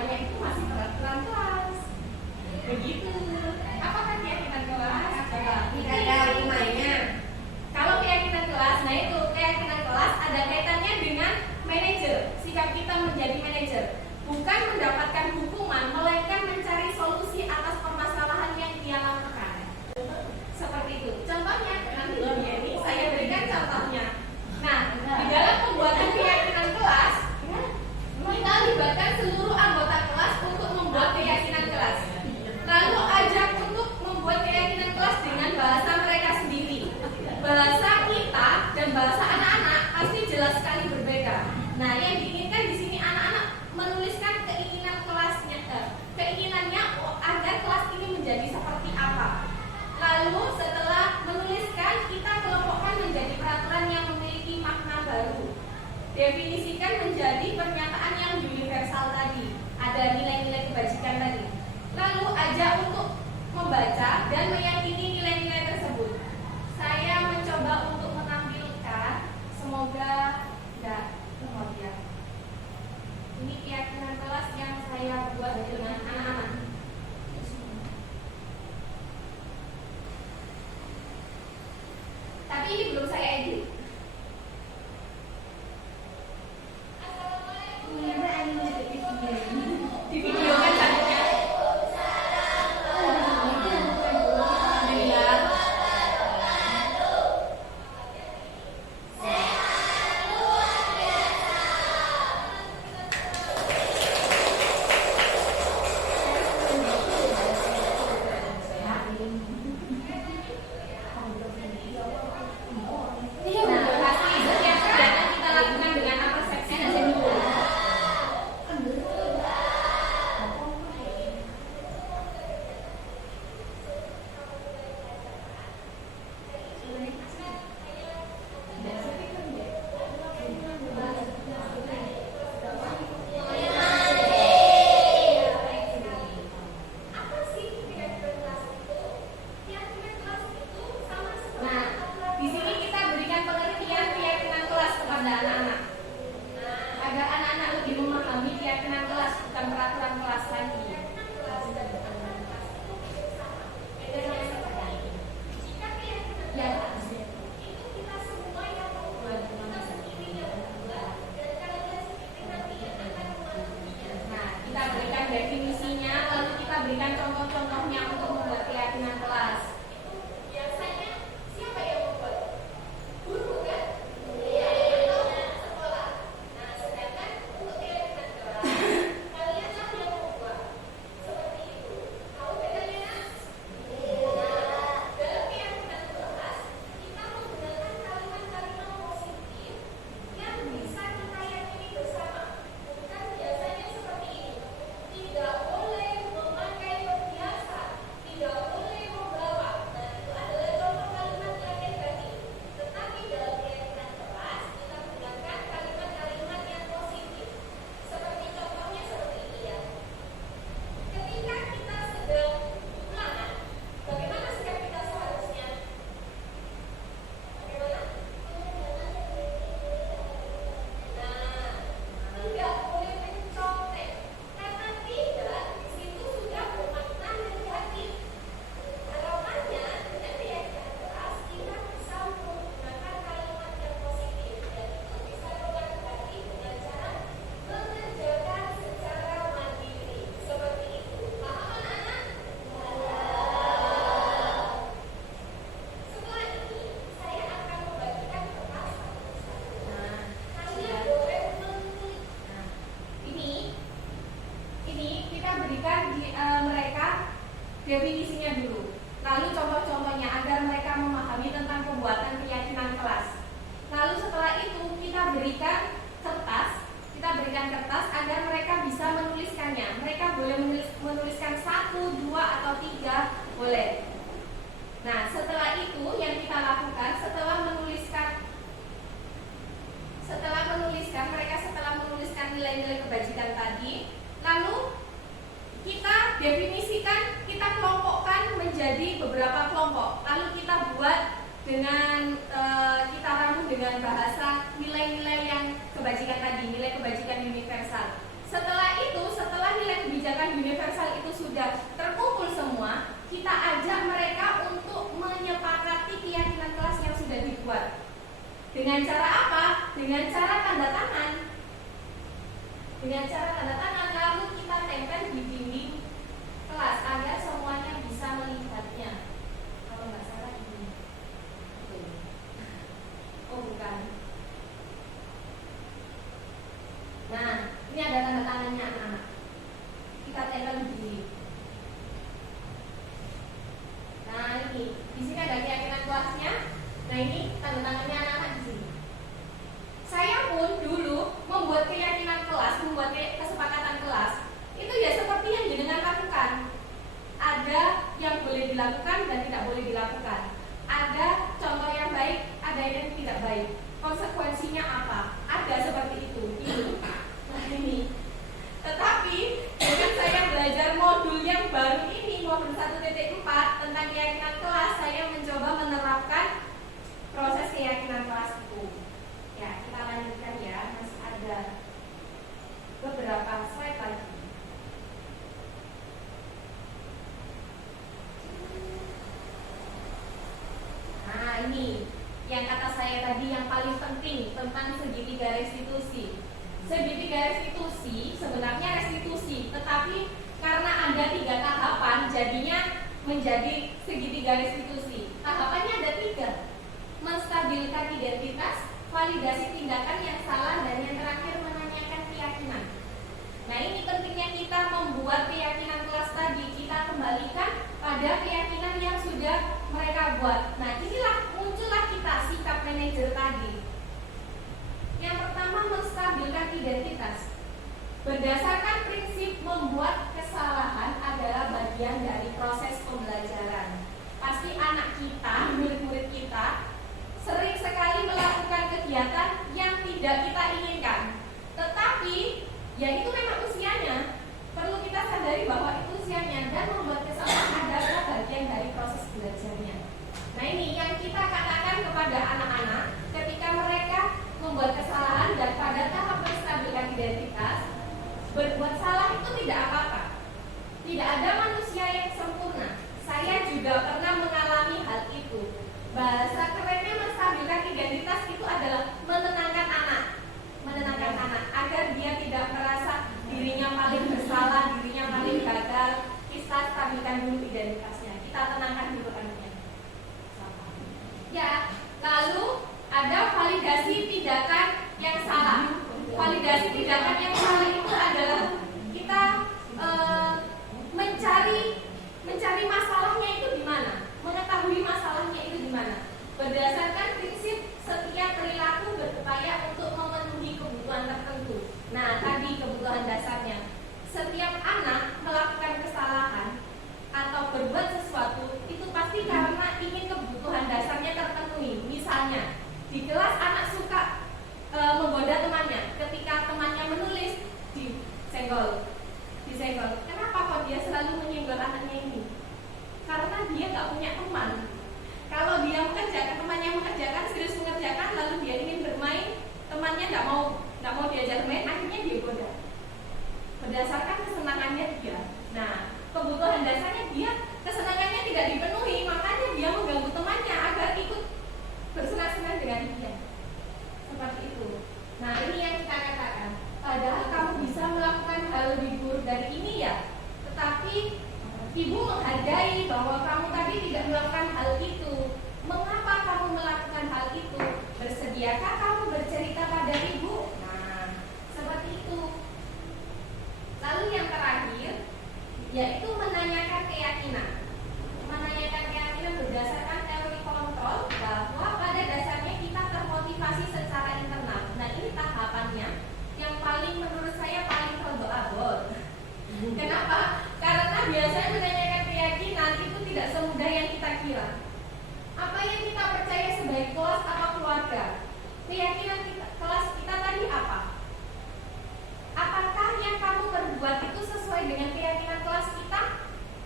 bawahnya itu masih peraturan kelas. Begitu. Apakah keyakinan kelas? Coba. Tidak ada hubungannya. Kalau keyakinan kelas, nah itu keyakinan kelas ada kaitannya dengan manajer. Sikap kita menjadi manajer, bukan mendapatkan hukuman, melainkan mencari solusi atas permasalahan yang dia lakukan. Seperti itu. Contohnya, nanti ini saya berikan contohnya. Nah, di dalam pembuatan keyakinan kelas, kita libatkan seluruh anggota kelas untuk membuat keyakinan kelas. Lalu ajak untuk membuat keyakinan kelas dengan bahasa mereka sendiri. Bahasa kita dan bahasa anak-anak pasti jelas sekali berbeda. Nah, yang diinginkan di sini anak-anak menuliskan keinginan kelasnya, keinginannya agar kelas ini menjadi seperti apa. Lalu setelah menuliskan, kita kelompokkan menjadi peraturan yang memiliki makna baru. Definisikan menjadi pernyataan yang universal tadi. Ada nilai-nilai kebajikan tadi. Lalu ajak untuk membaca dan meyakini nilai-nilai tersebut. Saya mencoba untuk menampilkan, semoga tidak kemudian. Ini keyakinan kelas yang saya buat dengan anak-anak. Tapi ini belum saya edit. Di video kan cantiknya. Alhamdulillah. Nah, pasti setiap kegiatan kita lakukan dengan persepsi dan sendiri. Nah, di sini kita berikan pengertian keyakinan kelas kepada anak-anak, agar anak-anak lebih memahami keyakinan kelas, bukan peraturan kelas lagi. Ya. Nah, kita berikan definisinya, lalu kita berikan contoh-contohnya untuk membuat keyakinan kelas. Biasanya siapa yang membuat? Guru kan? Sekolah. Nah, sedangkan untuk keyakinan kelas, kalian lah yang membuat. Seperti itu. Tahu bedanya? Nah, dalam keyakinan kelas, kita menggunakan kalimat-kalimat positif yang bisa kita yakini bersama. Bukan biasanya seperti ini. Tidak boleh memakai perhiasan, tidak boleh membawa. Nah, itu adalah contoh kalimat yang negatif. Tetapi dalam keyakinan kelas, kita menggunakan kalimat-kalimat yang positif. Seperti contohnya seperti ini ya. Ketika kita sedang ulangan, bagaimana sikap kita seharusnya? Bagaimana? Nah, tidak boleh mencontek, karena tidak di situ sudah bermakna negatif. Harapannya dengan keyakinan kelas kita bisa menggunakan kalimat yang positif, dan itu bisa berarti dengan cara mengerjakan secara mandiri. Seperti itu. Paham anak-anak? Setelah ini saya akan membagikan kertas satu-satu. Kalian boleh menulis. Ini kita berikan mereka definisinya dulu. Lalu contoh-contohnya agar mereka memahami tentang pembuatan keyakinan kelas. Lalu setelah itu kita berikan kertas agar mereka bisa menuliskannya. Mereka boleh menuliskan 1, 2, atau 3, boleh. Nah, setelah itu yang kita lakukan setelah menuliskan nilai-nilai kebajikan tadi, lalu kita definisikan, kita kelompokkan menjadi beberapa kelompok. Lalu kita buat dengan kita ramu dengan bahasa nilai-nilai yang kebajikan tadi, nilai kebajikan universal. Setelah itu, setelah nilai sudah terkumpul semua, kita ajak mereka untuk menyepakati keyakinan kelas yang sudah dibuat. Dengan cara apa? Dengan cara tanda tangan. Dengan cara tanda tangan, lalu kita tempel di dinding kelas agar semuanya bisa melihatnya. Kalau nggak salah ini. Oh bukan. Nah, ini ada tanda tangannya anak-anak. Kita tempel di sini. Nah ini, di sini ada keyakinan kelasnya. Nah ini tanda tangannya anak-anak di sini. Saya pun dulu membuat keyakinan kelas, membuat kesepakatan kelas. Itu ya seperti yang jenengan lakukan. Ada yang boleh dilakukan dan tidak boleh dilakukan. Ada contoh yang baik, ada yang tidak baik. Konsekuensinya apa? Ada seperti itu. Nah ini. Tetapi dengan saya belajar modul yang baru ini, modul 1.4 tentang keyakinan kelas, saya mencoba menerapkan proses keyakinan kelas itu. Ya, kita lanjutkan ya. Masih ada beberapa slide lagi. Nah ini yang kata saya tadi yang paling penting tentang segitiga restitusi. Segitiga restitusi sebenarnya restitusi, tetapi karena ada 3 tahapan jadinya menjadi segitiga restitusi. Tahapannya ada 3: menstabilkan identitas, validasi tindakan yang salah, dan yang terakhir menanyakan keyakinan. Nah ini pentingnya kita membuat keyakinan kelas tadi, kita kembalikan pada keyakinan yang sudah mereka buat. Nah inilah muncullah kita sikap manajer tadi. Yang pertama, menstabilkan identitas. Berdasarkan prinsip membuat kesalahan adalah bagian dari proses pembelajaran. Pasti anak kita, murid-murid kita sering sekali melakukan kegiatan yang tidak kita inginkan. Tetapi ya itu memang usianya. Perlu kita sadari bahwa itu usianya, dan membuat kesalahan adalah bagian dari proses belajarnya. Nah ini yang kita katakan kepada anak-anak ketika mereka membuat kesalahan dan pada tahap menstabilkan identitas. Berbuat salah itu tidak apa-apa. Tidak ada manusia yang sempurna. Saya juga pernah mengalami hal itu. Bahasa kerennya menstabilkan identitas itu adalah menenangkan anak. Menenangkan anak agar dia tidak merasa dirinya paling bersalah, dirinya paling gagal. Kita stabilkan dulu identitasnya. Kita tenangkan dulu anaknya. Ya, lalu ada validasi tindakan yang salah. Validasi tindakan yang salah itu adalah kita mencari masalahnya itu di mana, mengetahui masalahnya itu di mana. Berdasarkan prinsip setiap perilaku berupaya untuk memenuhi kebutuhan tertentu. Nah, tadi kebutuhan dasarnya. Setiap anak melakukan kesalahan atau berbuat sesuatu itu pasti karena ingin kebutuhan dasarnya terpenuhi. Misalnya, di kelas anak suka menggoda temannya. Ketika temannya menulis, disenggol. Kenapa kok dia selalu menyenggol anaknya ini? Karena dia nggak punya teman. Kalau dia mengerjakan, temannya mengerjakan, serius mengerjakan, lalu dia ingin bermain, temannya nggak mau diajak main, akhirnya dia goda. Berdasarkan kesenangannya dia. Nah, kebutuhan dasarnya dia, kesenangannya tidak dipenuhi, makanya dia mengganggu temannya agar ikut bersenang-senang dengan dia. Seperti itu. Nah ini yang kita katakan. Padahal kamu bisa melakukan hal lebih buruk dari ini ya. Tetapi ibu menghargai bahwa kamu tadi tidak melakukan hal itu. Mengapa kamu melakukan hal itu? Bersediakah kamu bercerita pada ibu? Nah seperti itu. Lalu yang terakhir yaitu menanyakan keyakinan. Menanyakan keyakinan berdasarkan teori kontrol bahwa pada dasarnya kita termotivasi secara internal. Nah ini tahapannya yang paling menurut saya paling rontok abot. Kenapa? Karena biasanya menanyakan keyakinan itu tidak semudah yang kita kira. Apa yang kita percaya sebagai kelas atau keluarga? Keyakinan kita, kelas kita tadi apa? Apakah yang kamu perbuat itu sesuai dengan keyakinan kelas kita?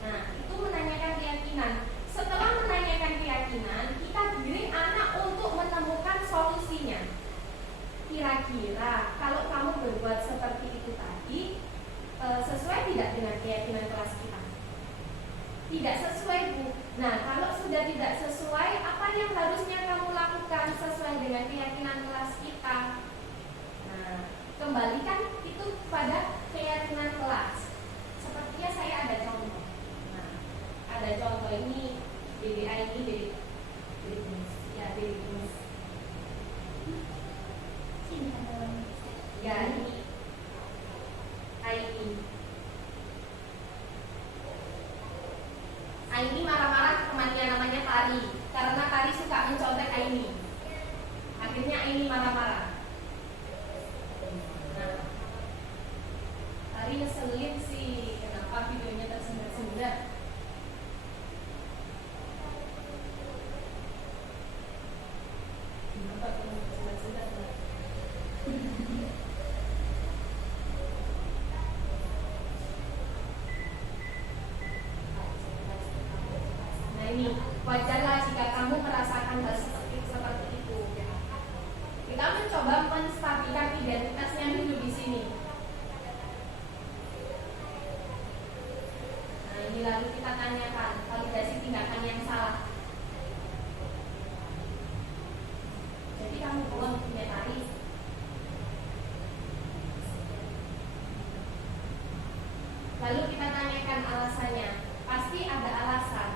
Nah itu menanyakan keyakinan. Setelah menanyakan keyakinan, kita giring anak untuk menemukan solusinya. Kira-kira kalau kamu berbuat seperti itu tadi, sesuai tidak dengan keyakinan kelas kita? Tidak sesuai, Bu. Nah, kalau sudah tidak sesuai, apa yang harusnya kamu lakukan sesuai dengan keyakinan kelas kita? Nah, kembalikan itu pada keyakinan kelas. Sepertinya saya ada contoh. Nah, ada contoh ini BBA ini ya BBA. Ya ini Aini marah-marah ke temannya namanya Tari karena Tari suka mencontek Aini. Akhirnya Aini marah-marah. Nah, Tari ngeselin sih, kenapa videonya tersendat-sendat. Kenapa kamu tersendat-sendat? Ini wajarlah jika kamu merasakan hal seperti itu. Kita mencoba menstabilkan identitasnya dulu di sini. Nah, ini lalu kita tanyakan validasi tindakan yang salah. Jadi kamu belum punya tarif. Lalu kita tanyakan alasannya. Pasti ada alasan.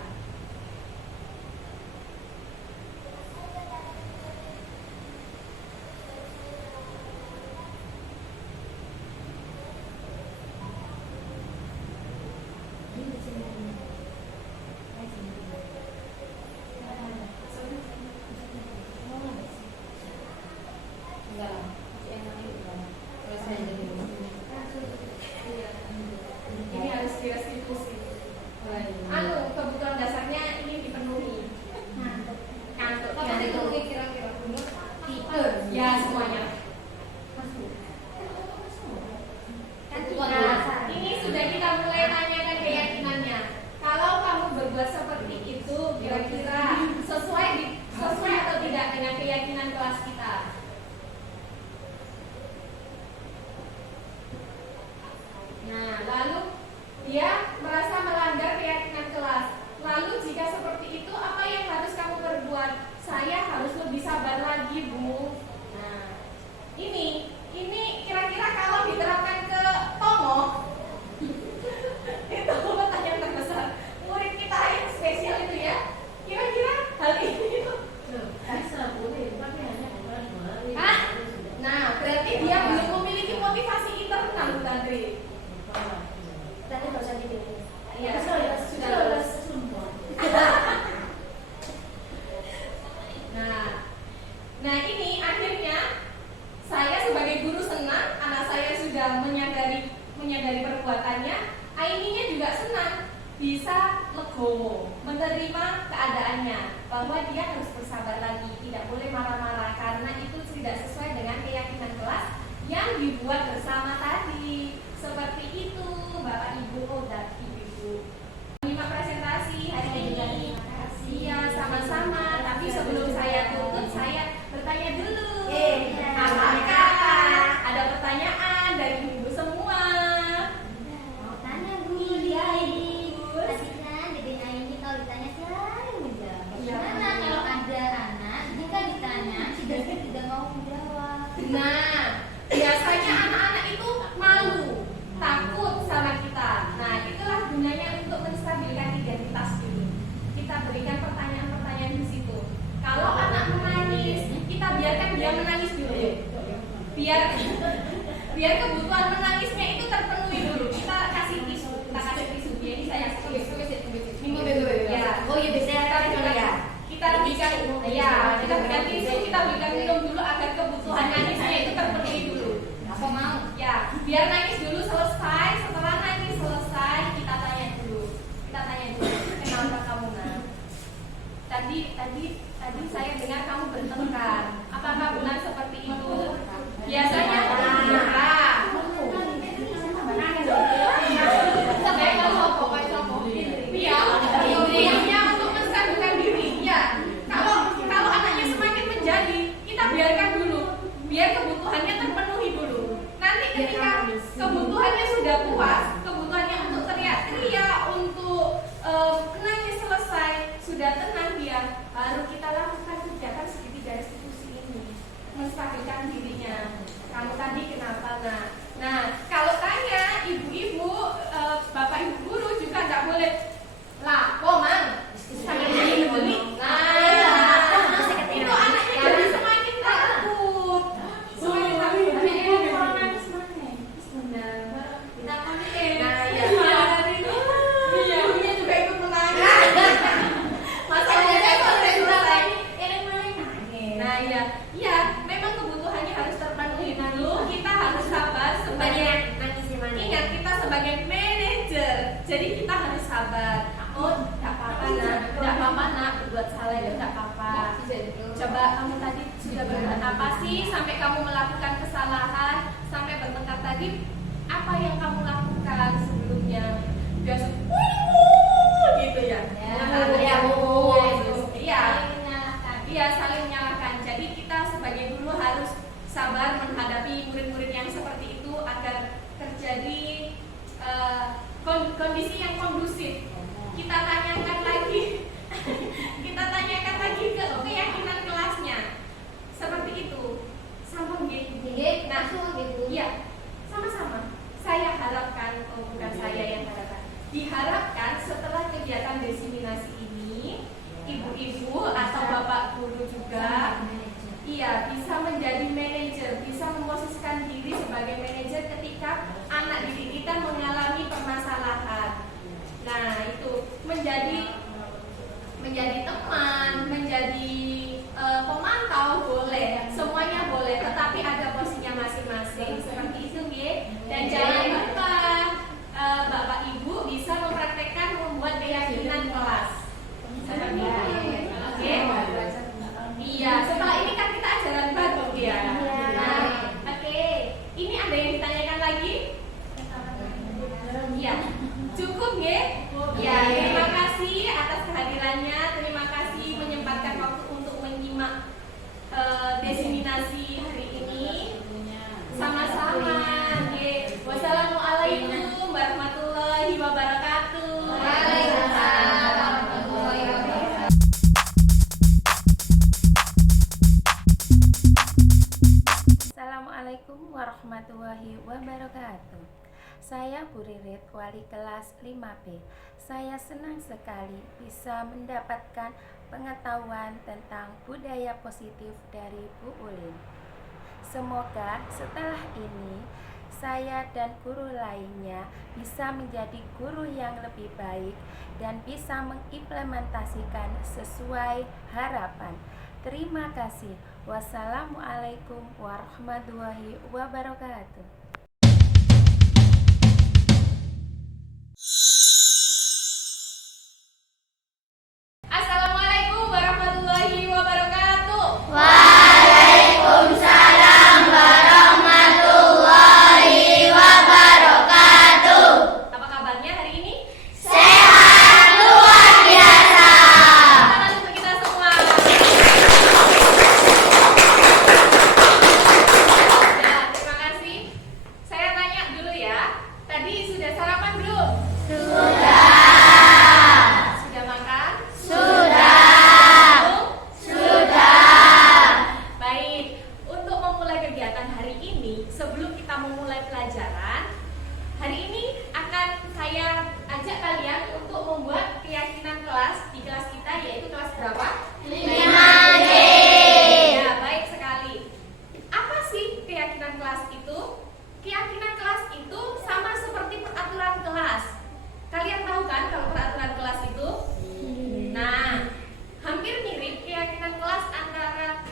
Ini harus direstitusi. Kebutuhan dasarnya ini dipenuhi. Ngantuk. Nanti tunggu kira-kira tidur. Ya semuanya. Nah, ini sudah kita mulai tanyakan keyakinannya. Kalau kamu berbuat seperti itu, kira-kira sesuai atau tidak dengan keyakinan kelas kita? Nah, lalu dia merasa melanggar keyakinan kelas. Lalu jika seperti itu, apa yang harus kamu perbuat? Saya harus lebih sabar lagi, Bu. Nah, ini kira-kira kalau diterapkan ke Tomo, itu pertanyaan terbesar. Murid kita yang spesial itu ya, kira-kira hal ini itu. Nah, berarti dia belum memiliki motivasi internal, Bu Tantri. Tadi nggak usah dipilih. Iya, sudah lulus. Nah ini akhirnya saya sebagai guru senang, anak saya sudah menyadari perbuatannya. Aininya juga senang, bisa legowo, menerima keadaannya, bahwa dia harus bersabar lagi, tidak boleh marah-marah karena itu tidak sesuai dengan keyakinan kelas yang dibuat bersama tadi. Seperti itu, Bapak Ibu dan Ibu. Menyimak presentasi hari ini. Iya, sama-sama. Tapi sebelum saya tutup, saya bertanya dulu. Apakah ada pertanyaan dari Ibu semua? Mau tanya Bu, iya Ibu. Tadi kan Dedek ini kalau ditanya selalu menjawab. Bagaimana kalau ada anak jika ditanya sudah tidak mau menjawab? Nah, biasanya anak-anak itu malu, takut sama kita. Nah, itulah gunanya untuk menstabilkan identitas dulu. Kita berikan pertanyaan-pertanyaan di situ. Kalau anak menangis, kita biarkan dia menangis dulu. Biar kebutuhan menangisnya itu terpenuhi dulu. Kita kasih tisu. Ini saya kasih tisu. Ya. Oh iya, biasanya kita berikan tisu, kita berikan minum dulu agar kebutuhan nangisnya itu terpenuhi dulu. Apa mau? Ya, biar nangis dulu selesai. Setelah nangis selesai, kita tanya dulu. Kenapa kamu nak? Tadi saya dengar kamu bertengkar. Apakah benar seperti itu? Biasanya Jadi kita harus sabar. Oh, nggak apa-apa nak, nggak apa-apa nak berbuat salah itu nggak apa-apa. Coba kamu tadi sudah berbuat apa sih sampai kamu melakukan kesalahan, sampai bertengkar tadi? Apa yang kamu lakukan sebelumnya? Biasa, gitu ya? Iya, saling menyalahkan. Jadi kita sebagai guru harus sabar menghadapi murid-murid yang seperti itu agar terjadi kondisi yang kondusif. Kita tanyakan lagi ke keyakinan kelasnya seperti itu. Sama gitu. Nah, iya, sama-sama. Saya harapkan, bukan saya yang harapkan. Diharapkan setelah kegiatan diseminasi ini, ibu-ibu atau bapak guru juga, iya, bisa menjadi manajer, bisa memposisikan diri sebagai manajer ketika anak didik kita mengalami permasalahan. Nah, itu menjadi teman, menjadi pemantau boleh, semuanya boleh, tetapi ada posisinya masing-masing. Seperti itu, nggih. Dan jangan lupa Bapak Ibu bisa mempraktekkan membuat keyakinan kelas. Seperti itu. Oke. Iya, setelah ini kan kita ajaran baru ya. Nah, oke. Ini ada yang ditanyakan lagi? Iya. Cukup nggih? Ya, terima kasih atas kehadirannya. Terima kasih menyempatkan waktu untuk menyimak diseminasi hari ini. Sama-sama. Nggih. Wassalamualaikum warahmatullahi wabarakatuh. Waalaikumsalam warahmatullahi wabarakatuh. Assalamualaikum warahmatullahi wabarakatuh. Saya Bu Ririt, wali kelas 5B. Saya senang sekali bisa mendapatkan pengetahuan tentang budaya positif dari Bu Ulin. Semoga setelah ini saya dan guru lainnya bisa menjadi guru yang lebih baik dan bisa mengimplementasikan sesuai harapan. Terima kasih. Wassalamualaikum warahmatullahi wabarakatuh. Assalamualaikum warahmatullahi wabarakatuh. Waalaikumsalam warahmatullahi wabarakatuh. Apa kabarnya hari ini? Sehat luar biasa. Tangan untuk kita semua. Ya, terima kasih. Saya tanya dulu ya. Tadi sudah sarapan belum? Sudah. Sudah makan? Sudah. Belum? Sudah. Baik, untuk memulai kegiatan hari ini, sebelum kita memulai pelajaran, hari ini akan saya ajak kalian untuk membuat keyakinan kelas di kelas kita, yaitu kelas berapa? 5D. Ya, baik sekali. Apa sih keyakinan kelas itu? Keyakinan kelas itu sama seperti peraturan kelas. Kalian tahu kan kalau peraturan kelas itu? Nah, hampir mirip keyakinan kelas antara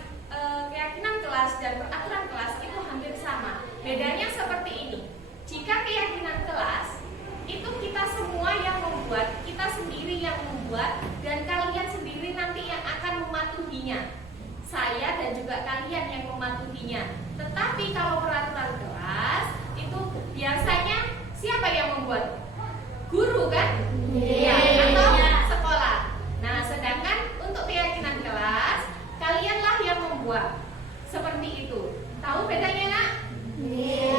keyakinan kelas dan peraturan kelas itu hampir sama. Bedanya seperti ini. Jika keyakinan kelas itu kita semua yang membuat, kita sendiri yang membuat, dan kalian sendiri nanti yang akan mematuhinya. Saya dan juga kalian yang mematuhinya. Tetapi kalau peraturan kelas itu biasanya siapa yang membuat? Guru kan? Iya. Atau sekolah. Nah, sedangkan untuk keyakinan kelas, kalianlah yang membuat. Seperti itu. Tahu bedanya, Nak?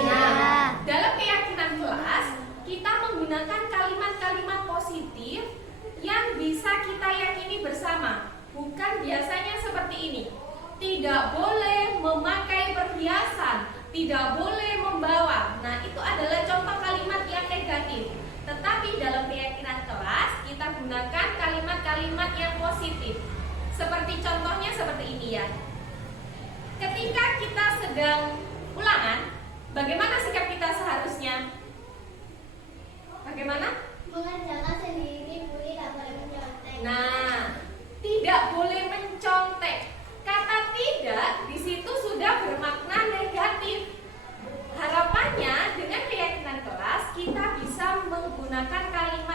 Nah, dalam keyakinan kelas, kita menggunakan kalimat-kalimat positif yang bisa kita yakini bersama. Bukan biasanya seperti ini. Tidak boleh memakai perhiasan, tidak boleh membawa. Nah, itu adalah contoh kalimat yang negatif. Tetapi dalam keyakinan kelas, kita gunakan kalimat-kalimat yang positif. Seperti contohnya seperti ini ya. Ketika kita sedang ulangan, bagaimana sikap kita seharusnya? Bagaimana? Mengerjakan sendiri, Bu, tidak boleh mencontek. Nah, tidak boleh mencontek. Kata tidak di situ sudah bermakna negatif. Harapannya dengan keyakinan kelas kita bisa menggunakan kalimat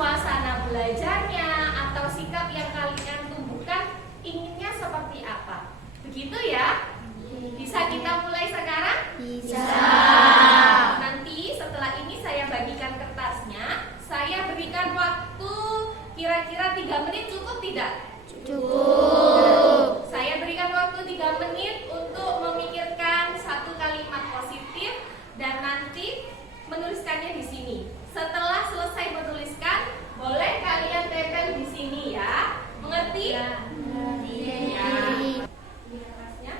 suasana belajarnya atau sikap yang kalian tumbuhkan inginnya seperti apa? Begitu ya? Bisa kita mulai sekarang? Bisa. Nanti setelah ini saya bagikan kertasnya, saya berikan waktu kira-kira 3 menit, cukup tidak? Cukup. Saya berikan waktu 3 menit untuk memikirkan satu kalimat positif dan nanti menuliskannya di sini. Setelah selesai menuliskan, boleh kalian tempel di sini ya. Mengerti? Ya. Ini kertasnya.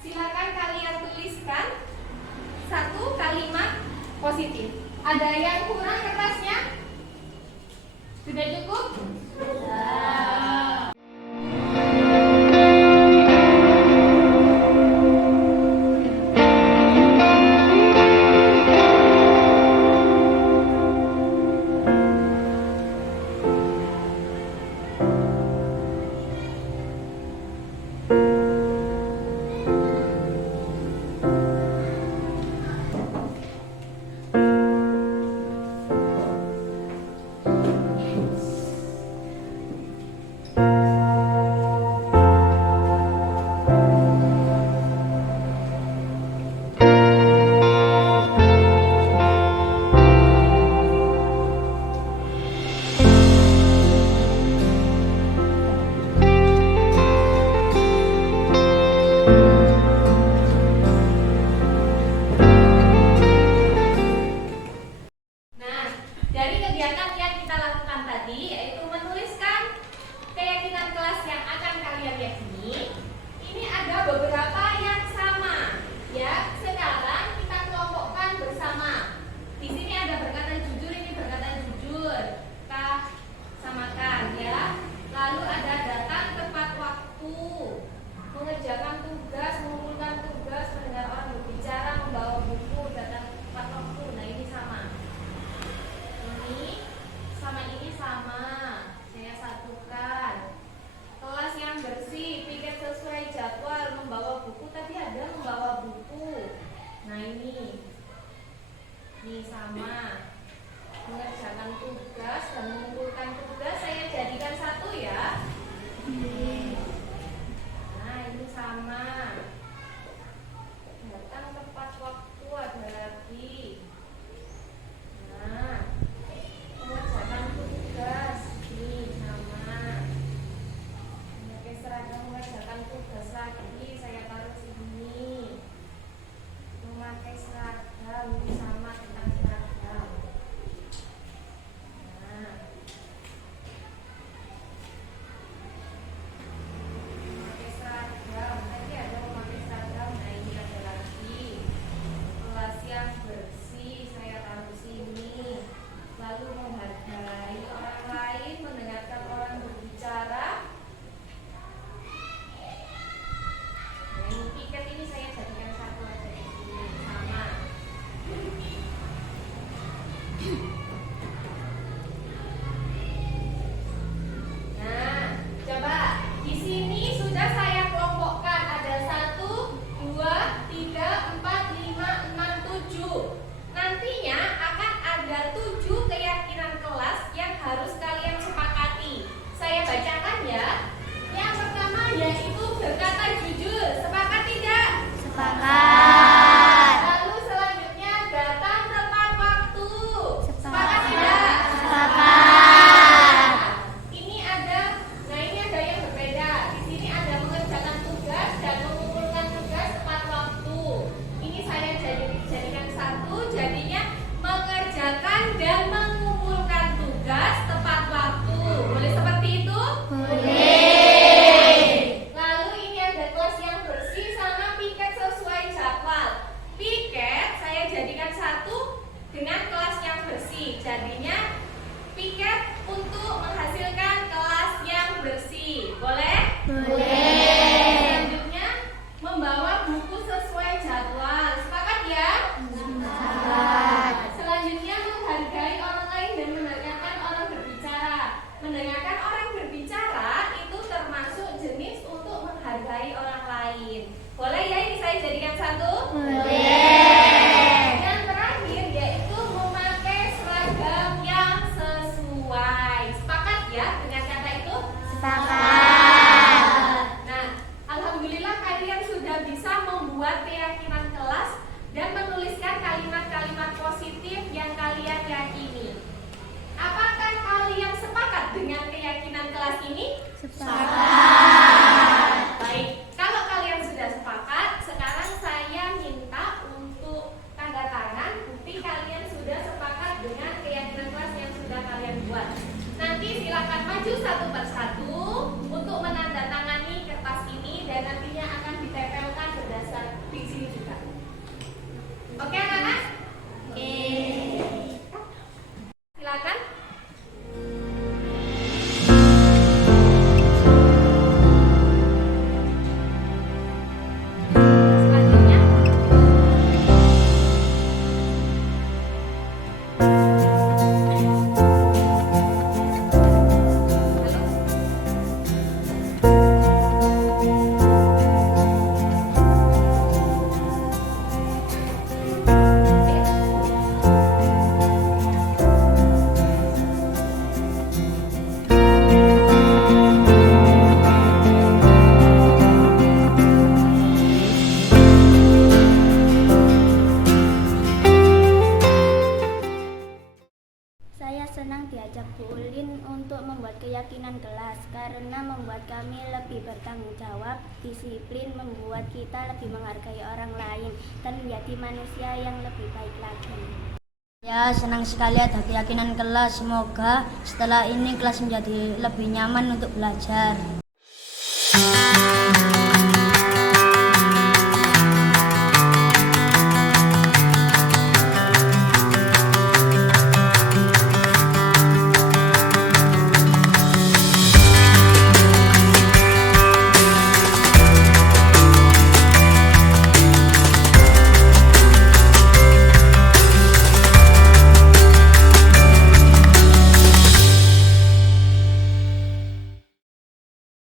Silakan kalian tuliskan satu kalimat positif. Ada yang kurang kertasnya? Sudah cukup? Nah, dari kegiatan yang kita lakukan tadi yaitu menuliskan keyakinan kelas yang akan kalian yakini. Ini ada beberapa yang sama. Ya, sekarang kita kelompokkan bersama. Di sini ada berkata jujur, ini berkata jujur. Kita samakan ya. Lalu ada datang tepat waktu, mengerjakan tugas, mengumpulkan tugas, mendengar orang berbicara, membawa buku, datang tepat waktu. Nah, ini sama. Ini sama ini sama. Saya satukan. Kelas yang bersih, piket sesuai jadwal, membawa buku. Tadi ada membawa buku. Nah, ini sama. Mengerjakan tugas dan mengumpulkan tugas saya jadikan satu ya. Nah, ini sama. Datang tepat waktu, ada lagi. Nah, mengerjakan tugas ini sama. Memakai seragam, mengerjakan tugas lagi, saya taruh sini. Memakai seragam ini sama tentang seragam. Nah, memakai seragam, tadi ada memakai diajak Bu Ulin untuk membuat keyakinan kelas karena membuat kami lebih bertanggung jawab, disiplin, membuat kita lebih menghargai orang lain dan menjadi manusia yang lebih baik lagi. Ya, senang sekali ada keyakinan kelas. Semoga setelah ini kelas menjadi lebih nyaman untuk belajar.